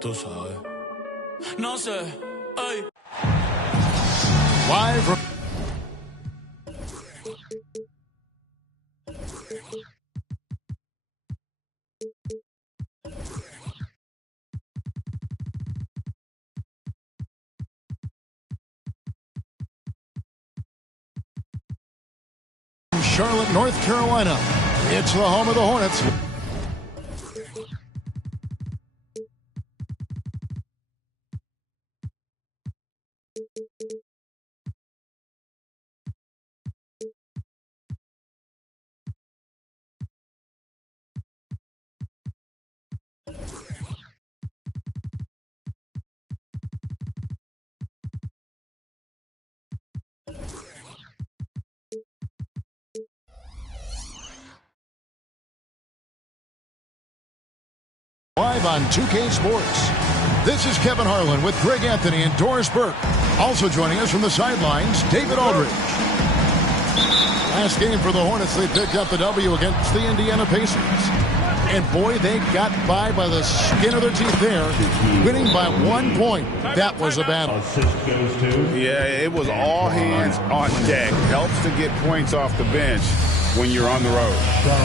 Tú sabes. No sé. Ay. Live from Charlotte, North Carolina. It's the home of the Hornets. Live on 2K Sports. This is Kevin Harlan with Greg Anthony and Doris Burke. Also joining us from the sidelines, David Aldridge. Last game for the Hornets, they picked up the W against the Indiana Pacers. And boy, they got by the skin of their teeth there, winning by 1 point. That was a battle. Yeah, it was all hands on deck. Helps to get points off the bench when you're on the road.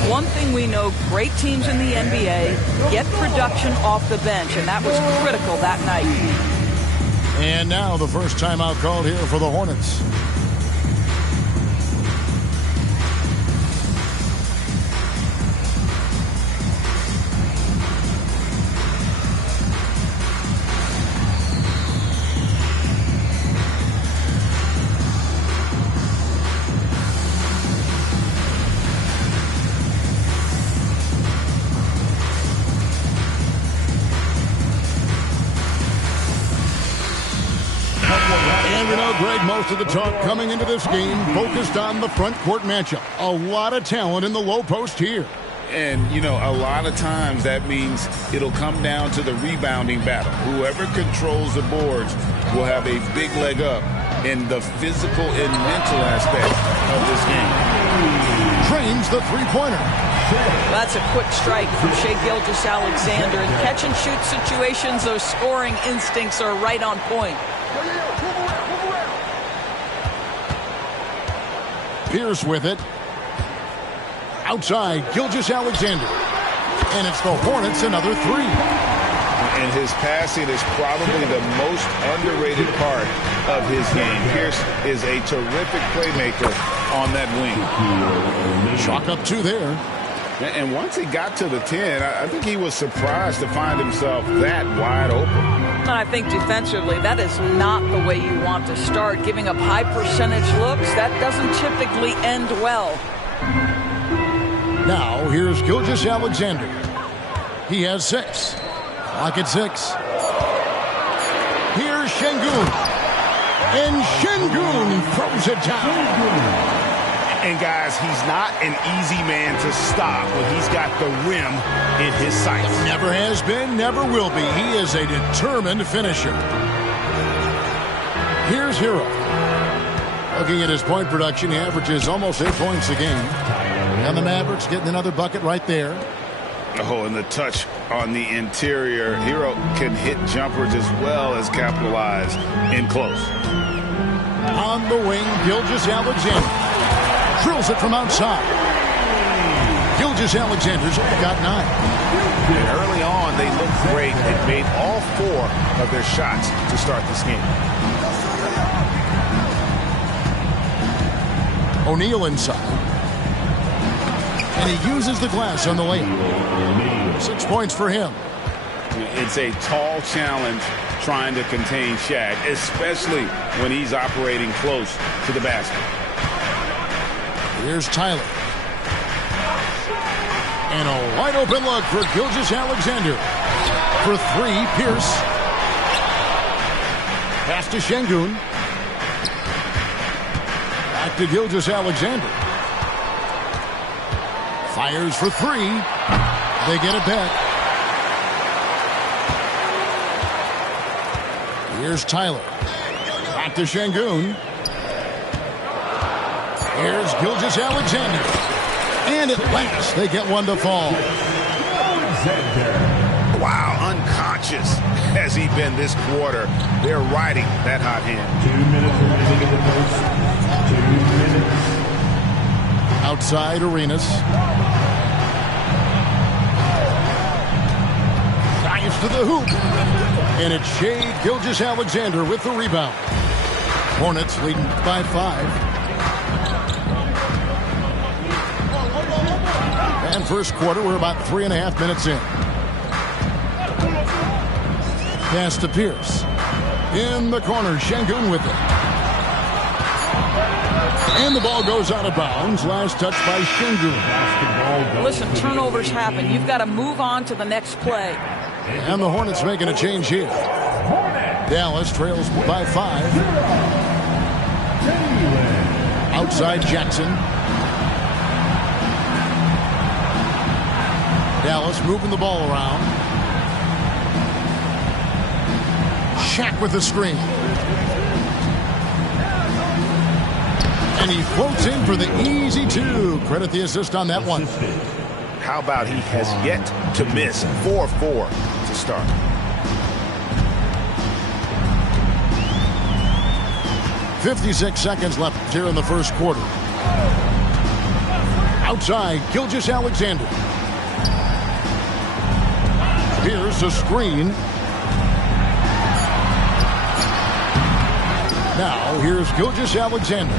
One thing we know, great teams in the NBA get production off the bench, and that was critical that night. And now the first timeout called here for the Hornets. Most of the talk coming into this game focused on the front court matchup. A lot of talent in the low post here. And, you know, a lot of times that means it'll come down to the rebounding battle. Whoever controls the boards will have a big leg up in the physical and mental aspect of this game. Trains the three-pointer. That's a quick strike from Shai Gilgeous-Alexander. In catch-and-shoot situations, those scoring instincts are right on point. Pierce with it. Outside, Gilgeous-Alexander. And it's the Hornets another three. And his passing is probably the most underrated part of his game. Pierce is a terrific playmaker on that wing. Chalk up two there. And once he got to the 10, I think he was surprised to find himself that wide open. And I think defensively, that is not the way you want to start. Giving up high percentage looks, that doesn't typically end well. Now, here's Gilgeous-Alexander. He has 6. Clock at 6. Here's Sengun. And Sengun throws it down. And guys, he's not an easy man to stop when he's got the rim in his sights. Never has been, never will be. He is a determined finisher. Here's Hero. Looking at his point production, he averages almost 8 points a game. And the Mavericks getting another bucket right there. Oh, and the touch on the interior. Hero can hit jumpers as well as capitalize in close. On the wing, Gilgeous-Alexander. Drills it from outside. Gilgeous-Alexander's got 9. made all 4 of their shots to start this game. O'Neal inside. And he uses the glass on the layup. 6 points for him. It's a tall challenge trying to contain Shaq, especially when he's operating close to the basket. Here's Tyler. And a wide open look for Gilgeous-Alexander. For 3, Pierce. Pass to Şengün. Back to Gilgeous-Alexander. Fires for 3. They get it back. Here's Tyler. Back to Şengün. Here's Gilgeous-Alexander. And at last, they get one to fall. Wow, unconscious has he been this quarter. They're riding that hot hand. 2 minutes remaining in the post. 2 minutes. Outside Arenas. Drives to the hoop. And it's Shai Gilgeous-Alexander with the rebound. Hornets leading by 5. And first quarter, we're about 3.5 minutes in. Pass to Pierce. In the corner, Şengün with it. And the ball goes out of bounds. Last touch by Şengün. Listen, turnovers happen. You've got to move on to the next play. And the Hornets making a change here. Dallas trails by 5. Outside Jackson. Dallas moving the ball around. Shaq with the screen. And he floats in for the easy 2. Credit the assist on that one. How about he has yet to miss 4-4 to start. .56 seconds left here in the first quarter. Outside, Gilgeous-Alexander. Here's a screen. Now, here's Gilgeous-Alexander.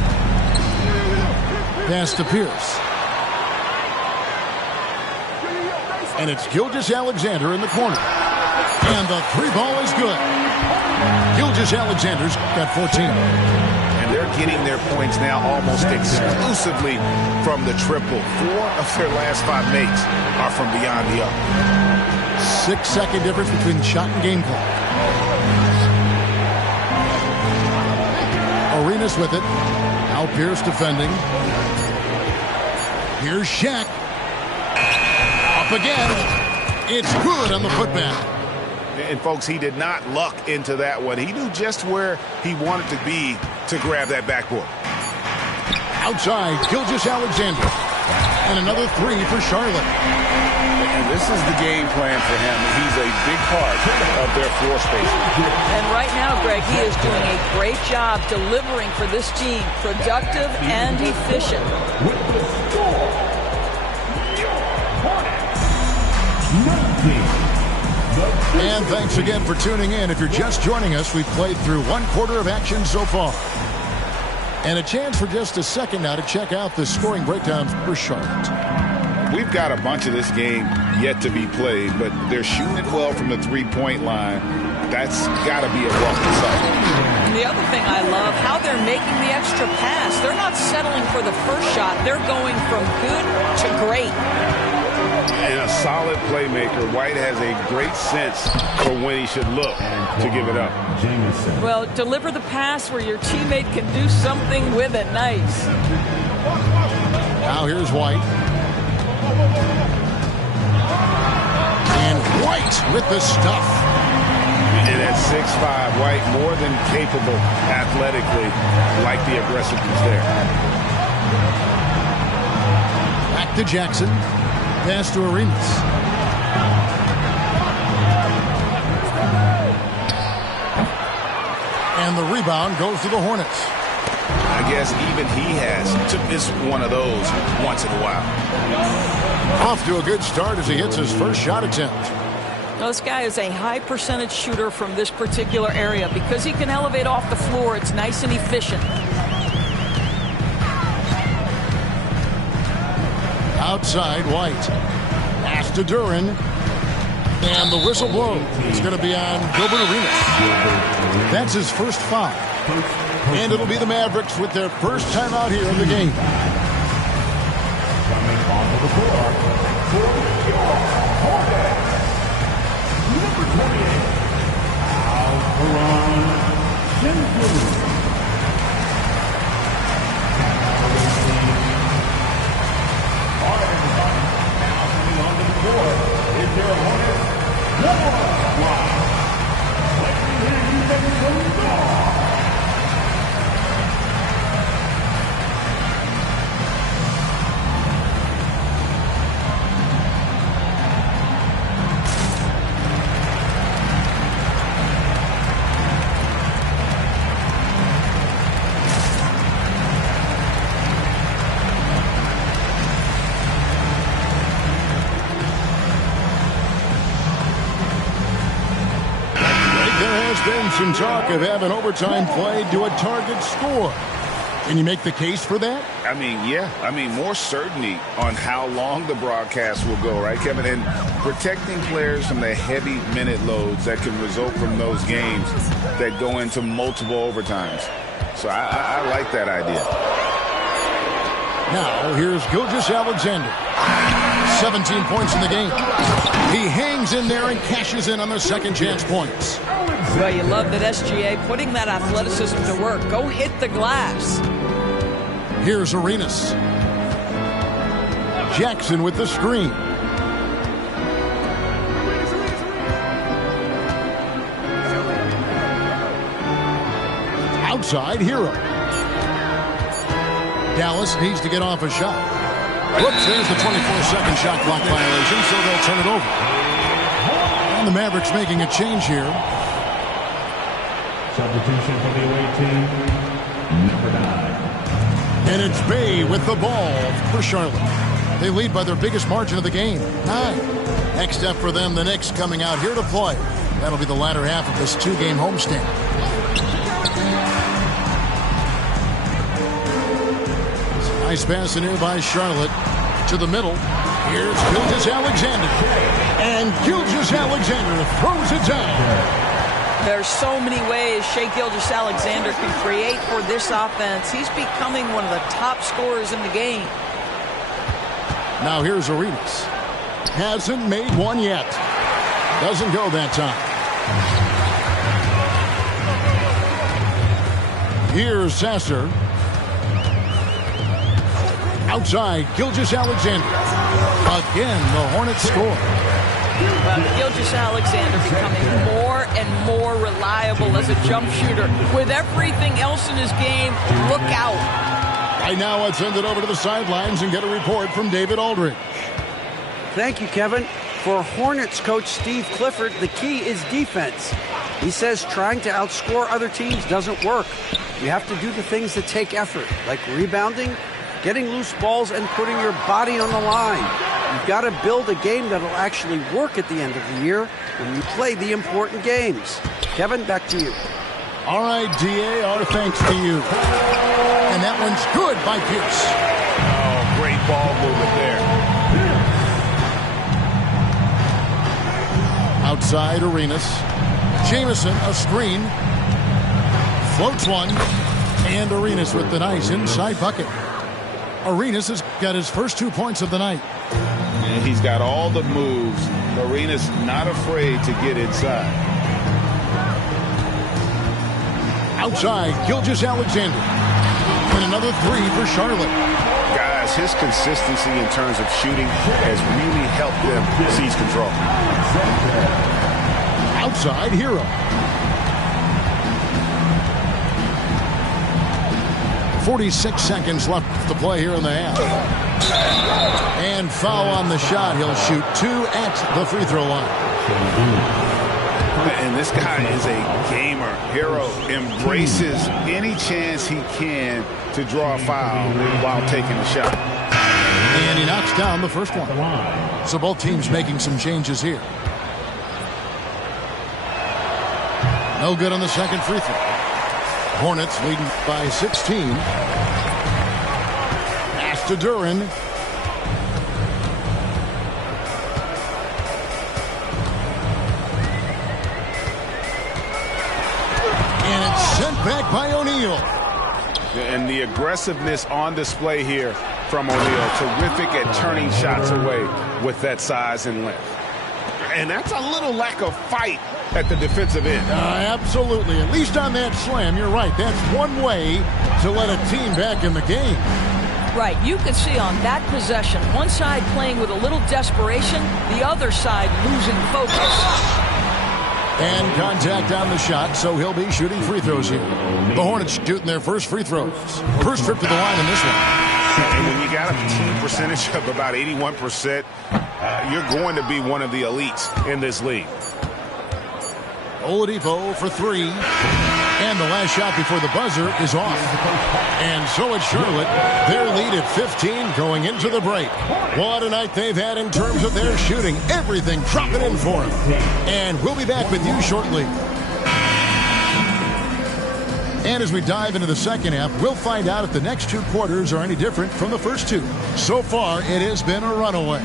Pass to Pierce. And it's Gilgeous-Alexander in the corner. And the 3 ball is good. Gilgeous-Alexander's got 14. And they're getting their points now almost exclusively from the triple. 4 of their last 5 makes are from beyond the arc. 6-second difference between shot and game clock. Arenas with it. Now Pierce defending. Here's Shaq. Up again. It's good on the putback. And folks, he did not luck into that one. He knew just where he wanted to be to grab that backboard. Outside, Gilgeous-Alexander. And another 3 for Charlotte. And this is the game plan for him. He's a big part of their floor spacing. And right now, Greg, he is doing a great job delivering for this team. Productive and efficient. With the score, New York Hornets, 19. And thanks again for tuning in. If you're just joining us, we've played through 1 quarter of action so far. And a chance for just a second now to check out the scoring breakdown for Charlotte. We've got a bunch of this game yet to be played, but they're shooting it well from the 3-point line. That's got to be a welcome sight. And the other thing I love, how they're making the extra pass. They're not settling for the first shot. They're going from good to great. And a solid playmaker. White has a great sense for when he should look to give it up. Jamison. Well, deliver the pass where your teammate can do something with it. Nice. Now here's White. And White with the stuff. And at 6'5", White more than capable athletically, like the aggressiveness there. Back to Jackson. Pass to Arenas. And the rebound goes to the Hornets. I guess even he has to miss one of those once in a while. Off to a good start as he hits his first shot attempt. Now, this guy is a high percentage shooter from this particular area. Because he can elevate off the floor, it's nice and efficient. Outside, White. Pass to Duren. And the whistle blows. It's going to be on Gilbert Arenas. That's his first foul. And it'll be the Mavericks with their first time out here in the game. Coming onto the floor for your Hornets, number 28, Al-Quran Sengun. All right, everybody. Now coming onto the floor is their Hornets number 1. Let me hear you make some noise. Been some talk of having overtime played to a target score. Can you make the case for that? I mean, yeah. I mean, more certainty on how long the broadcast will go, right, Kevin? And protecting players from the heavy minute loads that can result from those games that go into multiple overtimes. So I like that idea. Now, here's Gilgeous-Alexander. 17 points in the game. He hangs in there and cashes in on the second chance points. Well, you love that SGA putting that athleticism to work. Go hit the glass. Here's Arenas. Jackson with the screen. Outside, Hero. Dallas needs to get off a shot. Whoops, there's the 24-second shot clock violation, so they'll turn it over. And the Mavericks making a change here. Substitution for the away team, number 9. And it's Bay with the ball for Charlotte. They lead by their biggest margin of the game, 9. Next up for them, the Knicks coming out here to play. That'll be the latter half of this two-game homestand. Nice pass in here by Charlotte to the middle. Here's Gilgeous-Alexander. And Gilgeous-Alexander throws it down. There's so many ways Shai Gilgeous-Alexander can create for this offense. He's becoming one of the top scorers in the game. Now here's Arenas. Hasn't made one yet. Doesn't go that time. Here's Sasser. Outside, Gilgeous-Alexander. Again, the Hornets score. Gilgeous-Alexander becoming more and more reliable as a jump shooter. With everything else in his game, look out. Right now, let's send it over to the sidelines and get a report from David Aldridge. Thank you, Kevin. For Hornets coach Steve Clifford, the key is defense. He says trying to outscore other teams doesn't work. You have to do the things that take effort, like rebounding, getting loose balls, and putting your body on the line. You've got to build a game that'll actually work at the end of the year when you play the important games. Kevin, back to you. All right, DA, our thanks to you. And that one's good by Pierce. Oh, great ball movement there. Outside, Arenas. Jamison, a screen. Floats one. And Arenas with the nice inside bucket. Arenas has got his first 2 points of the night. And he's got all the moves. Arenas not afraid to get inside. Outside, Gilgeous-Alexander. And another three for Charlotte. Guys, his consistency in terms of shooting has really helped them seize control. Outside, Hero. .46 seconds left to play here in the half. And foul on the shot. He'll shoot 2 at the free throw line. And this guy is a gamer. Hero embraces any chance he can to draw a foul while taking the shot. And he knocks down the first one. So both teams making some changes here. No good on the second free throw. Hornets leading by 16. Pass to Duren. And it's sent back by O'Neal. And the aggressiveness on display here from O'Neal. Terrific at turning shots away with that size and length. And that's a little lack of fight at the defensive end. Absolutely. At least on that slam, you're right. That's one way to let a team back in the game. Right. You could see on that possession, one side playing with a little desperation, the other side losing focus. And contact on the shot, so he'll be shooting free throws here. The Hornets shooting their first free throws. First trip to the line in this one. And when you got a team percentage of about 81%, you're going to be one of the elites in this league. Oladipo for three. And the last shot before the buzzer is off. And so it's Charlotte. Their lead at 15 going into the break. What a night they've had in terms of their shooting. Everything dropping in for them. And we'll be back with you shortly. And as we dive into the second half, we'll find out if the next two quarters are any different from the first two. So far, it has been a runaway.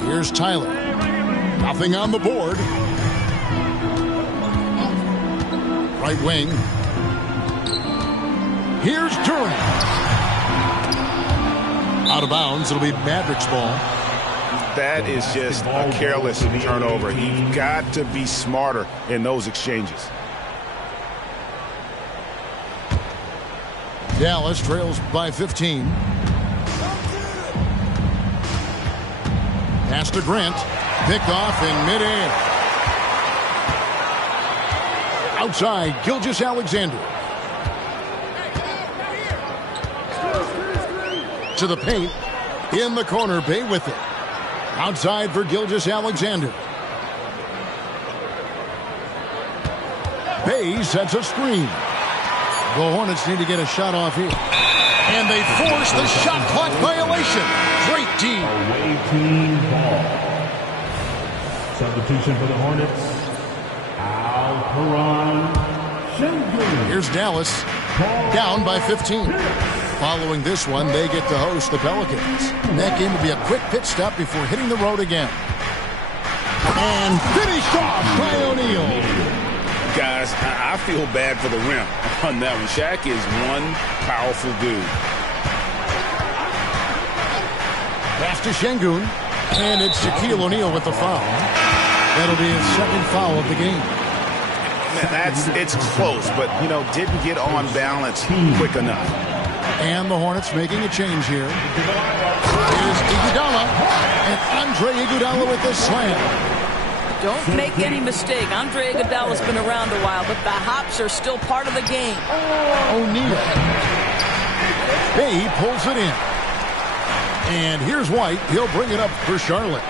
Here's Tyler. Nothing on the board. Right wing. Here's Duren. Out of bounds. It'll be Mavericks ball. That is just a careless turnover. You've got to be smarter in those exchanges. Dallas trails by 15. Pass to Grant. Picked off in midair. Outside, Gilgeous-Alexander. To the paint. In the corner, Bay with it. Outside for Gilgeous-Alexander. Bay sets a screen. The Hornets need to get a shot off here. And they force the shot clock violation. Great team. Away team ball. Substitution for the Hornets. Alperen Sengun. Here's Dallas. Down by 15. Following this one, they get to host the Pelicans. That game will be a quick pit stop before hitting the road again. And finished off by O'Neal. Guys, I feel bad for the rim on that one. Shaq is one powerful dude. Pass to Sengun. And it's Shaquille O'Neal with the foul. That'll be his second foul of the game. It's close, but, didn't get on balance quick enough. And the Hornets making a change here. Here's Iguodala. And Andre Iguodala with the slam. Don't make any mistake. Andre Iguodala's been around a while, but the hops are still part of the game. O'Neal. Bay pulls it in. And here's White. He'll bring it up for Charlotte.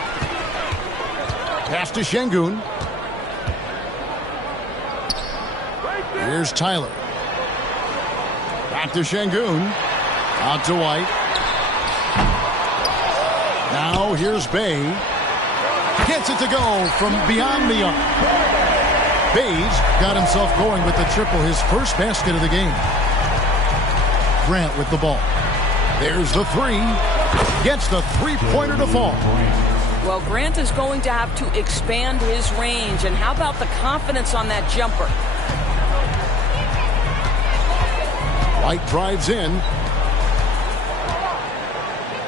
Pass to Sengun. Here's Tyler. Back to Sengun. Out to White. Now here's Bay. Gets it to go from beyond the arc. Bay's got himself going with the triple, his first basket of the game. Grant with the ball. There's the three. Gets the three-pointer to fall. Well, Grant is going to have to expand his range. And how about the confidence on that jumper? White drives in.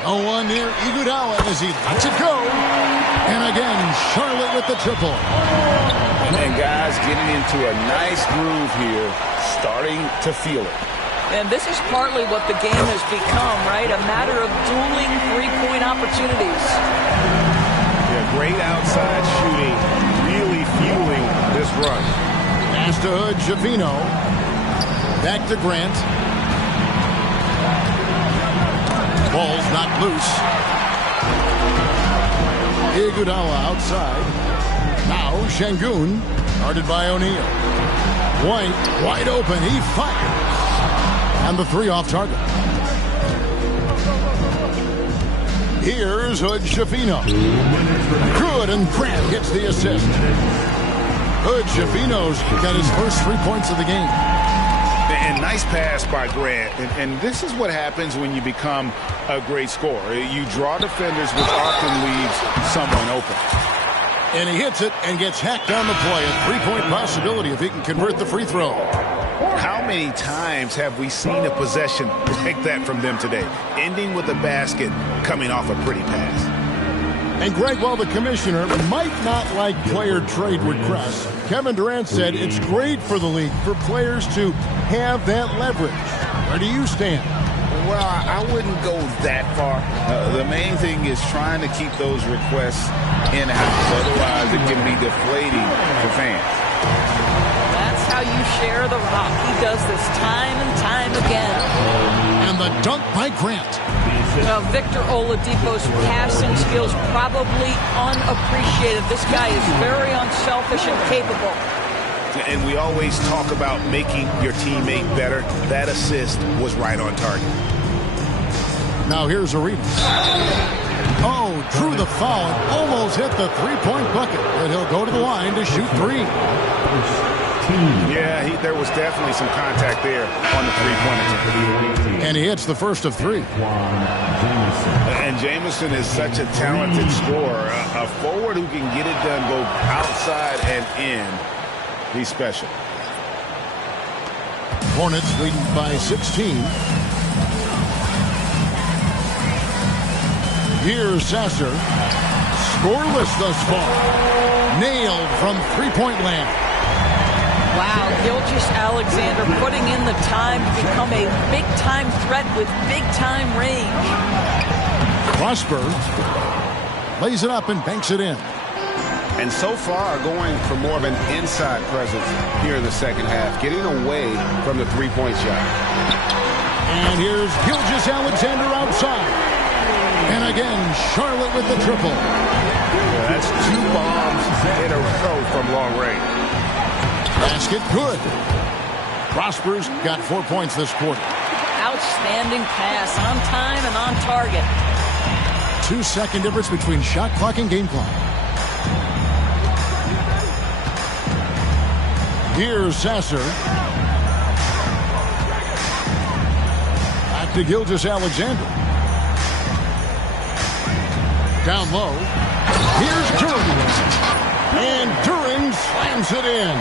No one near Iguodala as he lets it go. And again, Charlotte with the triple. And guys getting into a nice groove here, starting to feel it. And this is partly what the game has become, right? A matter of dueling three-point opportunities. Yeah, great outside shooting, really fueling this run. Pass to Hood, Javino. Back to Grant. Ball's not loose. Iguodala outside. Now Sengun, guarded by O'Neal. White, wide open, he fires. And the three off target. Here's Hood-Schifino. Good, and Grant gets the assist. Hood-Schifino's got his first 3 points of the game. And nice pass by Grant. And this is what happens when you become a great scorer. You draw defenders, which often leaves someone open. And he hits it and gets hacked on the play. A 3-point possibility if he can convert the free throw. How many times have we seen a possession like that from them today? Ending with a basket, coming off a pretty pass. And Greg, while the commissioner might not like player trade requests, Kevin Durant said it's great for the league for players to have that leverage. Where do you stand? Well, I wouldn't go that far. The main thing is trying to keep those requests in-house. Otherwise, it can be deflating for fans. That's how you share the rock. He does this time and time again. And the dunk by Grant. Well, Victor Oladipo's passing skills probably unappreciated. This guy is very unselfish and capable. And we always talk about making your teammate better. That assist was right on target. Now here's Arenas. Oh, drew the foul and almost hit the three-point bucket. But he'll go to the line to shoot three. Yeah, there was definitely some contact there on the three-point attempt. And he hits the first of three. And Jamison is such a talented scorer. A forward who can get it done both outside and in. He's special. Hornets leading by 16. Here's Sasser. Scoreless thus far. Nailed from three-point land. Wow, Gilgeous-Alexander putting in the time to become a big-time threat with big-time range. Prosper lays it up and banks it in. And so far, going for more of an inside presence here in the second half, getting away from the three-point shot. And here's Gilgeous-Alexander outside. And again, Charlotte with the triple. Yeah, that's 2 bombs in a row from long range. Basket good. Prosper's got 4 points this quarter. Outstanding pass, on time and on target. 2-second difference between shot clock and game clock. Here's Sasser. Back to Gilgeous-Alexander. Down low. Here's Duren. And Duren slams it in.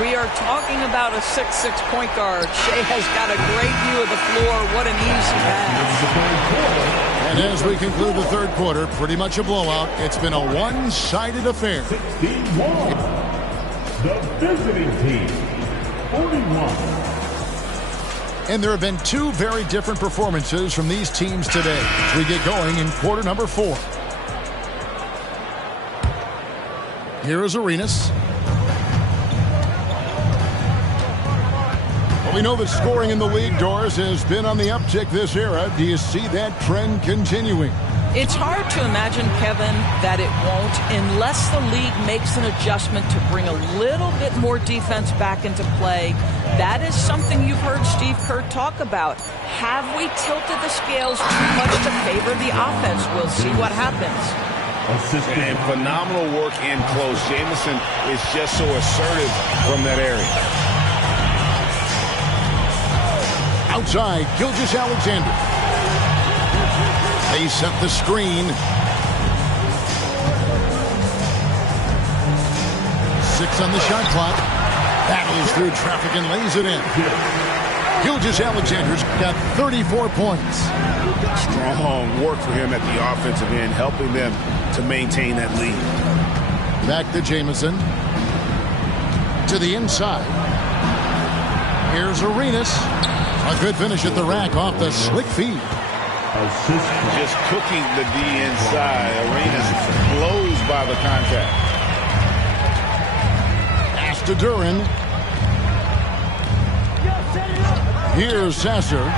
We are talking about a 6'6" point guard. Shea has got a great view of the floor. What an easy pass. And as we conclude the third quarter, pretty much a blowout. It's been a one-sided affair. 61. The visiting team, 41. And there have been 2 very different performances from these teams today as we get going in quarter number 4. Here is Arenas. Well, we know that scoring in the league, Doris, has been on the uptick this era. Do you see that trend continuing? It's hard to imagine, Kevin, that it won't unless the league makes an adjustment to bring a little bit more defense back into play. That is something you've heard Steve Kerr talk about. Have we tilted the scales too much to favor the offense? We'll see what happens. And phenomenal work in close. Jamison is just so assertive from that area. Outside, Gilgeous-Alexander. They set the screen. 6 on the shot clock. Battles through traffic and lays it in. Gilgeous-Alexander's got 34 points. Strong work for him at the offensive end, helping them to maintain that lead. Back to Jamison. To the inside. Here's Arenas. A good finish at the rack off the slick feed. Just cooking the D inside. Arenas blows by the contact. Pass to Duren. Here's Sasser.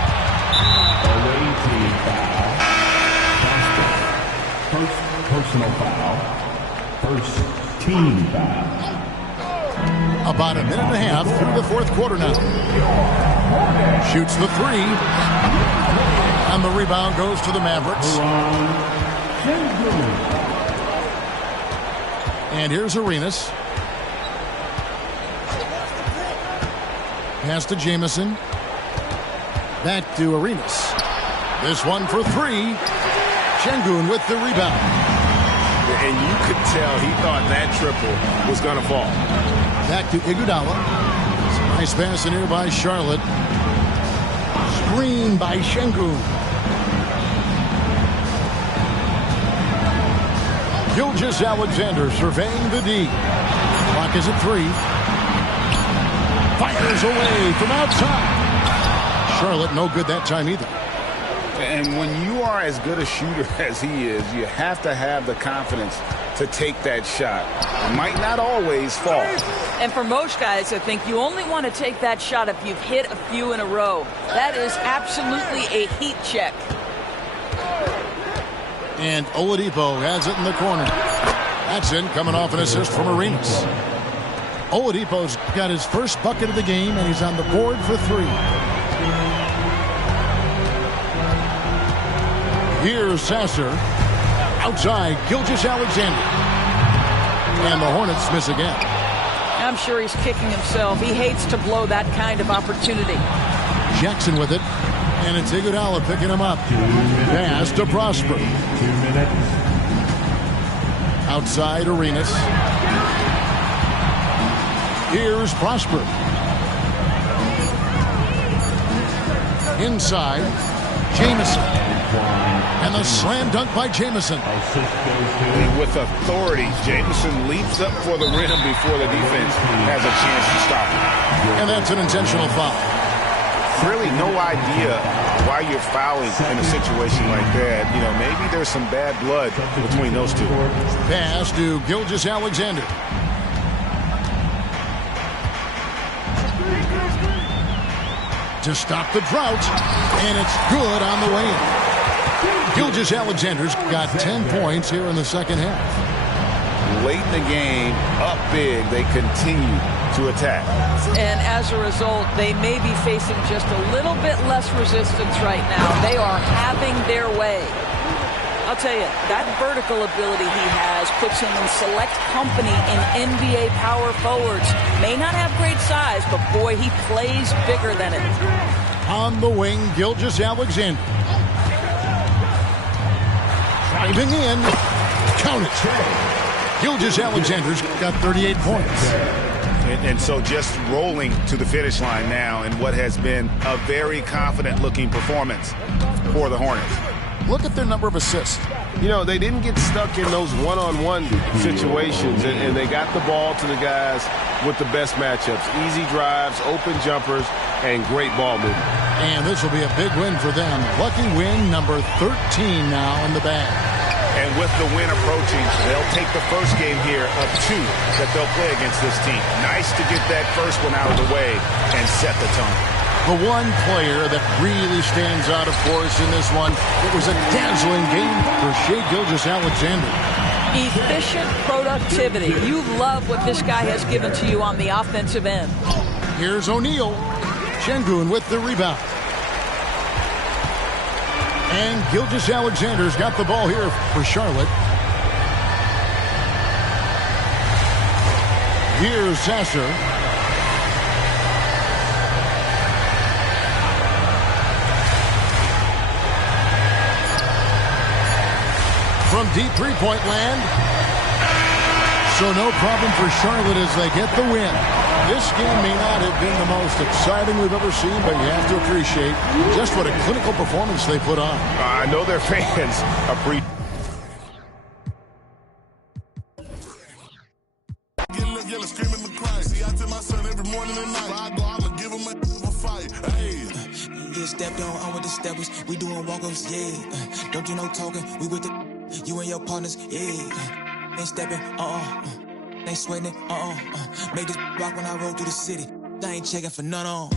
First personal foul. First team foul. About a minute and a half through the fourth quarter now. Shoots the 3. And the rebound goes to the Mavericks. And here's Arenas. Pass to Jamison. Back to Arenas. This one for three. Şengün with the rebound. And you could tell he thought that triple was going to fall. Back to Iguodala. Nice pass in here by Charlotte. Screen by Şengün. Gilgeous-Alexander surveying the D. Clock is at 3. Fires away from outside. Charlotte no good that time either. And when you are as good a shooter as he is, you have to have the confidence to take that shot. It might not always fall. And for most guys, I think you only want to take that shot if you've hit a few in a row. That is absolutely a heat check. And Oladipo has it in the corner. That's in, coming off an assist from Arenas. Oladipo's got his first bucket of the game, and he's on the board for 3. Here's Sasser. Outside, Gilgeous-Alexander. And the Hornets miss again. I'm sure he's kicking himself. He hates to blow that kind of opportunity. Jackson with it. And it's Iguodala picking him up. Pass to Prosper. 2 minutes. Outside, Arenas. Here's Prosper. Inside, Jamison. And the slam dunk by Jamison. With authority, Jamison leaps up for the rim before the defense has a chance to stop him. And that's an intentional foul. Really no idea why you're fouling in a situation like that. You know, maybe there's some bad blood between those two. Pass to Gilgeous-Alexander. To stop the drought. And it's good on the way in. Gilgeous-Alexander's got 10 points here in the second half. Late in the game, up big, they continue to attack. And as a result, they may be facing just a little bit less resistance right now. They are having their way. I'll tell you, that vertical ability he has puts him in select company in NBA power forwards. May not have great size, but boy, he plays bigger than it. On the wing, Gilgeous-Alexander. Driving in. Count it. Gilgeous-Alexander's got 38 points. And so just rolling to the finish line now in what has been a very confident-looking performance for the Hornets. Look at their number of assists. You know, they didn't get stuck in those one-on-one situations, and they got the ball to the guys with the best matchups. Easy drives, open jumpers, and great ball movement. And this will be a big win for them. Lucky win number 13 now in the bag. And with the win approaching, they'll take the first game here of 2 that they'll play against this team. Nice to get that first one out of the way and set the tone. The one player that really stands out, of course, in this one, it was a dazzling game for Shai Gilgeous-Alexander. Efficient productivity. You love what this guy has given to you on the offensive end. Here's O'Neal. Şengün with the rebound. And Gilgeous-Alexander's got the ball here for Charlotte. Here's Sasser. From deep three-point land. So no problem for Charlotte as they get the win. This game may not have been the most exciting we've ever seen, but you have to appreciate just what a clinical performance they put on. I know their fans appreciate. Get stepped on, I'm with the steppers. We doing walk-ups, yeah. Don't do no talking, we with the you and your partners, yeah. Ain't stepping, ain't sweating, Make this rock when I roll through the city. I ain't checking for none on,